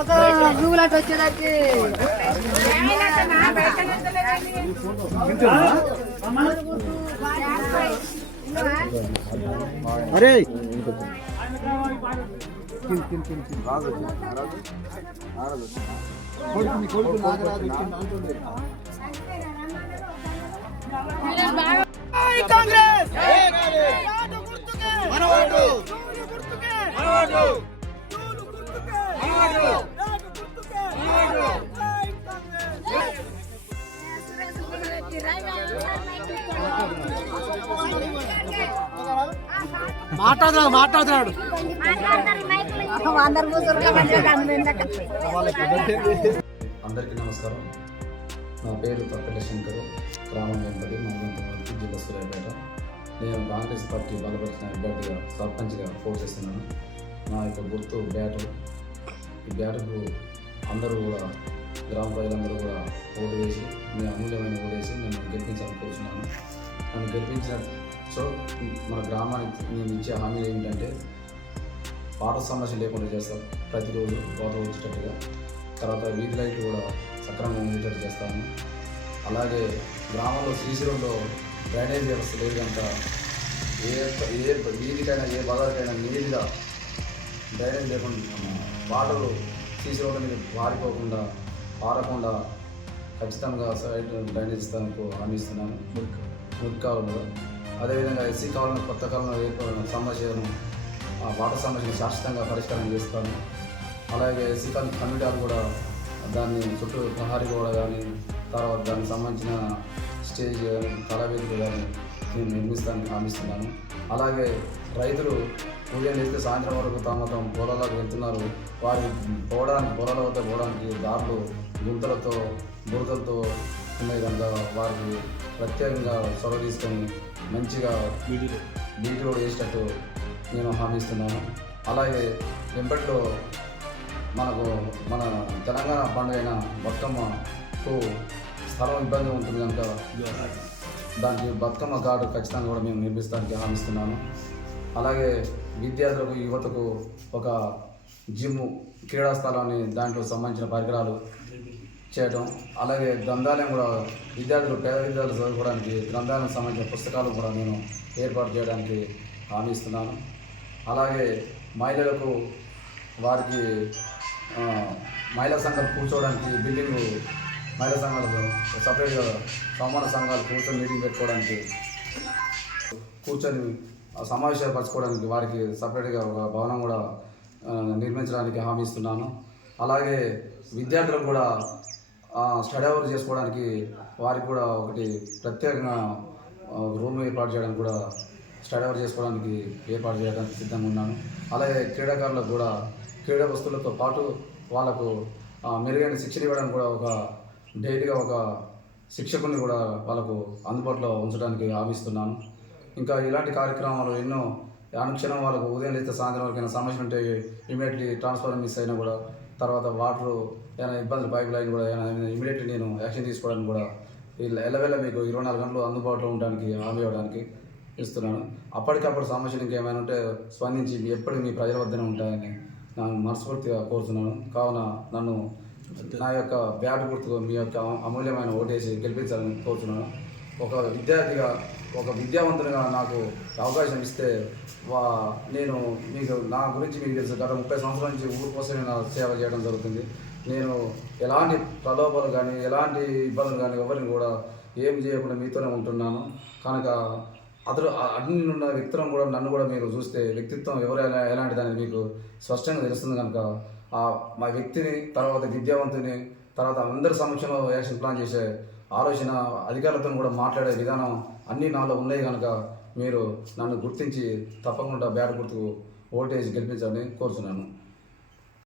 ఒక గూగులాట వచ్చేదానికి అరే కాంగ్రెస్ మాట్లాడుతున్నాడు అందరికీ నమస్కారం. నా పేరు పక్కల శంకరు, గ్రామం వెంబడి మంగళంతమూర్తి, జిల్లా సూర్యాపేట. నేను కాంగ్రెస్ పార్టీ బలపరిచిన అభ్యర్థిగా సర్పంచ్గా పోటీ చేస్తున్నాను. నా యొక్క గుర్తు బ్యాటు. ఈ బ్యాటుకు అందరూ కూడా గ్రామ ప్రజలందరూ కూడా ఓటు వేసి, మీ అమూల్యమైన ఓటు వేసి నేను గెలిపించాలని కోరుతున్నాను. నన్ను గెలిపించిన మన గ్రామానికి నేను ఇచ్చే హామీ ఏమిటంటే, వాటర్ సమస్య లేకుండా చేస్తాం, ప్రతిరోజు వాటర్ వచ్చేటట్టుగా. తర్వాత వీధి లైట్లు కూడా సక్రమంగా ఉండేటట్టు చేస్తాను. అలాగే గ్రామంలో శ్రీశైలంలో డ్రైనేజ్ వ్యవస్థ లేదు కనుక ఏ వీధికైనా ఏ బజార్కైనా నీట్గా డ్రైనేజ్ లేకుండా వాటర్ శ్రీశైలంలో మీద పారిపోకుండా పారకుండా ఖచ్చితంగా సైడ్ డ్రైనేజ్ ఇస్తానికి హామీ ఇస్తున్నాను. మురికి కాలంలో అదేవిధంగా ఎస్సీ కాలంలో కొత్త కాలంలో ఏర్పడిన సమస్యలను వాటర్ సమస్యను శాశ్వతంగా పరిష్కారం చేస్తాను. అలాగే ఎస్సీ కాలం కమ్యూనిటీలు కూడా దాన్ని చుట్టూ ప్రహారీ గోడ కానీ, తర్వాత దానికి సంబంధించిన స్టేజ్ కానీ, కళావేదిక కానీ నేను నిర్మిస్తానికి హామీస్తున్నాను. అలాగే రైతులు ఉదయం వేస్తే సాయంత్రం వరకు తమ పొలాలకు వెళ్తున్నారు. వారి పొలాల వద్ద పోవడానికి దారులు గుంతలతో బురదలతో ఉన్నాయి కనుక వారికి ప్రత్యేకంగా చొరవ తీసుకొని మంచిగా బీటీ రోడ్ వేసేటట్టు నేను హామీస్తున్నాను. అలాగే వెంపట్లో మన తెలంగాణ పండుగ అయిన బతుకమ్మకు స్థలం ఇబ్బంది ఉంటుంది కనుక దానికి బతుకమ్మ ఘాటు ఖచ్చితంగా కూడా మేము నిర్మిస్తానికి హామీస్తున్నాను. అలాగే విద్యార్థులకు, యువతకు ఒక జిమ్, క్రీడా స్థలాన్ని దాంట్లో సంబంధించిన పరికరాలు చేయడం, అలాగే గ్రంథాలయం కూడా విద్యార్థులు, పేద విద్యార్థులు చదువుకోవడానికి గ్రంథాలయం సంబంధించిన పుస్తకాలు కూడా నేను ఏర్పాటు చేయడానికి హామీ ఇస్తున్నాను. అలాగే మహిళలకు వారికి మహిళా సంఘాలు కూర్చోవడానికి బిల్డింగు, మహిళా సంఘాలకు సపరేట్గా సమాన సంఘాలు కూర్చొని మీటింగ్ పెట్టుకోవడానికి, కూర్చొని సమావేశాలు పరచుకోవడానికి వారికి సపరేట్గా ఒక భవనం కూడా నిర్మించడానికి హామీ ఇస్తున్నాను. అలాగే విద్యార్థులకు కూడా స్టడీ అవర్ చేసుకోవడానికి వారికి కూడా ఒకటి ప్రత్యేకంగా రూమ్ ఏర్పాటు చేయడానికి కూడా స్టడీ అవర్ చేసుకోవడానికి ఏర్పాటు చేయడానికి సిద్ధంగా ఉన్నాను. అలాగే క్రీడాకారులకు కూడా క్రీడా వస్తువులతో పాటు వాళ్ళకు మెరుగైన శిక్షణ ఇవ్వడానికి కూడా ఒక డైలీగా ఒక శిక్షకుని కూడా వాళ్ళకు అందుబాటులో ఉంచడానికి హామీస్తున్నాను. ఇంకా ఇలాంటి కార్యక్రమాలు ఎన్నో అనుక్షణం వాళ్ళకు ఉదయం లేస్తే సాయంత్రం వరకైనా సమస్యలు ఉంటే ఇమీడియట్లీ ట్రాన్స్ఫార్మర్ మిస్ అయినా కూడా, తర్వాత వాటర్ ఏమైనా ఇబ్బందులు, పైప్ లైన్ కూడా ఏమైనా ఇమీడియట్లీ నేను యాక్షన్ తీసుకోవడానికి కూడా ఎల్లవెల్ల మీకు 24 గంటలు అందుబాటులో ఉండడానికి హామీ ఇవ్వడానికి ఇస్తున్నాను. అప్పటికప్పుడు సమస్యలు ఇంకేమైనా ఉంటే స్పందించి ఎప్పటికీ మీ ప్రజల వద్దనే ఉంటాయని నేను మనస్ఫూర్తిగా కోరుతున్నాను. కావున నన్ను నా యొక్క బ్యాట్ గుర్తుకు మీ యొక్క అమూల్యమైన ఓటేసి గెలిపించాలని కోరుతున్నాను. ఒక విద్యార్థిగా, ఒక విద్యావంతునిగా నాకు అవకాశం ఇస్తే నేను మీకు నా గురించి మీకు తెలుసు. గత 30 సంవత్సరాల నుంచి ఊరు కోసం నేను సేవ చేయడం జరుగుతుంది. నేను ఎలాంటి ప్రలోభాలు కానీ, ఎలాంటి ఇబ్బందులు కానీ ఎవరిని కూడా ఏం చేయకుండా మీతోనే ఉంటున్నాను కనుక అన్ని ఉన్న వ్యక్తులను కూడా నన్ను కూడా మీరు చూస్తే వ్యక్తిత్వం ఎవరు ఎలాంటిదని మీకు స్పష్టంగా తెలుస్తుంది కనుక మా వ్యక్తిని, తర్వాత విద్యావంతుని, తర్వాత అందరి సమక్షంలో యాక్షన్ ప్లాన్ చేసే ఆలోచన, అధికారులతో కూడా మాట్లాడే విధానం అన్నీ నాలో ఉన్నాయి కనుక మీరు నన్ను గుర్తించి తప్పకుండా బ్యాట్ గుర్తుకు ఓటేసి గెలిపించాలని కోరుతున్నాను.